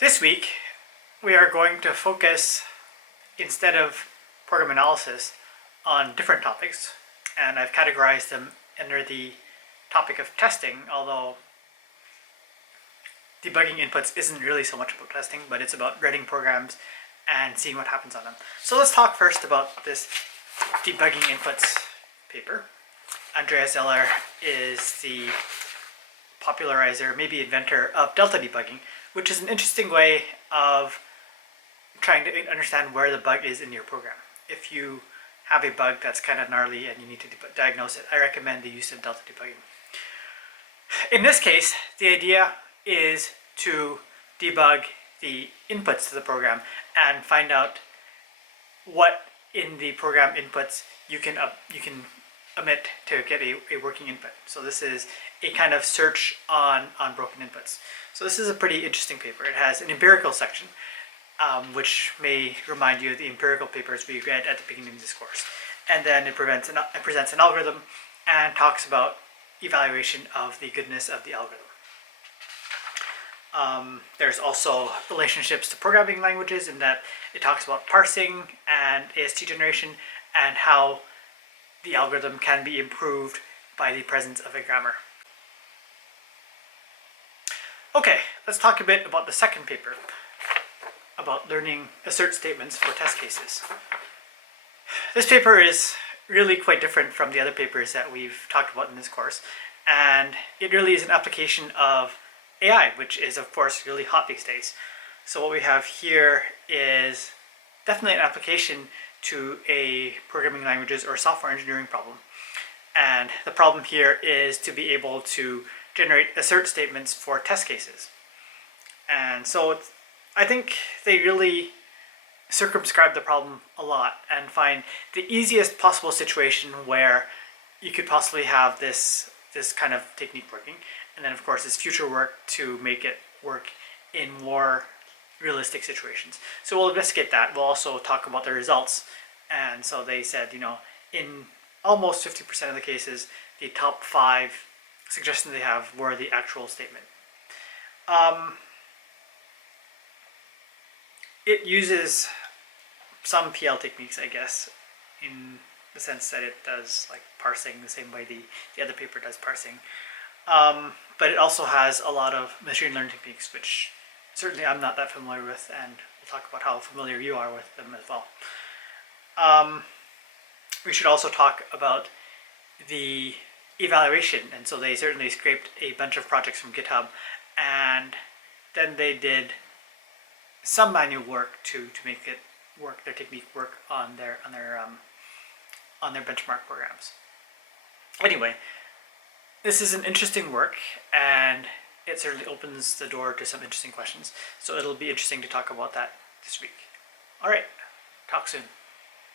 This week, we are going to focus, instead of program analysis, on different topics, and I've categorized them under the topic of testing, although debugging inputs isn't really so much about testing, but it's about writing programs and seeing what happens on them. So let's talk first about this debugging inputs paper. Andreas Zeller is the popularizer, maybe inventor, of delta debugging, which is an interesting way of trying to understand where the bug is in your program. If you have a bug that's kind of gnarly and you need to diagnose it, I recommend the use of delta debugging. In this case, the idea is to debug the inputs to the program and find out what in the program inputs you can omit to get a working input. So this is a kind of search on broken inputs. So this is a pretty interesting paper. It has an empirical section, which may remind you of the empirical papers we read at the beginning of this course. And then it presents an algorithm and talks about evaluation of the goodness of the algorithm. There's also relationships to programming languages, in that it talks about parsing and AST generation and how the algorithm can be improved by the presence of a grammar. Okay, let's talk a bit about the second paper, about learning assert statements for test cases. This paper is really quite different from the other papers that we've talked about in this course, and it really is an application of AI, which is of course really hot these days. So what we have here is definitely an application to a programming languages or software engineering problem. And the problem here is to be able to generate assert statements for test cases. And so I think they really circumscribe the problem a lot and find the easiest possible situation where you could possibly have this kind of technique working, and then of course it's future work to make it work in more realistic situations. So we'll investigate that. We'll also talk about the results. And so they said, in almost 50% of the cases, the top 5 suggestions they have were the actual statement. It uses some PL techniques, I guess, in the sense that it does like parsing the same way the other paper does parsing. But it also has a lot of machine learning techniques, which certainly I'm not that familiar with, and we'll talk about how familiar you are with them as well. We should also talk about the evaluation, and so they certainly scraped a bunch of projects from GitHub, and then they did some manual work to make it work, their technique work on their benchmark programs. Anyway, this is an interesting work, and it certainly opens the door to some interesting questions. So it'll be interesting to talk about that this week. All right, talk soon.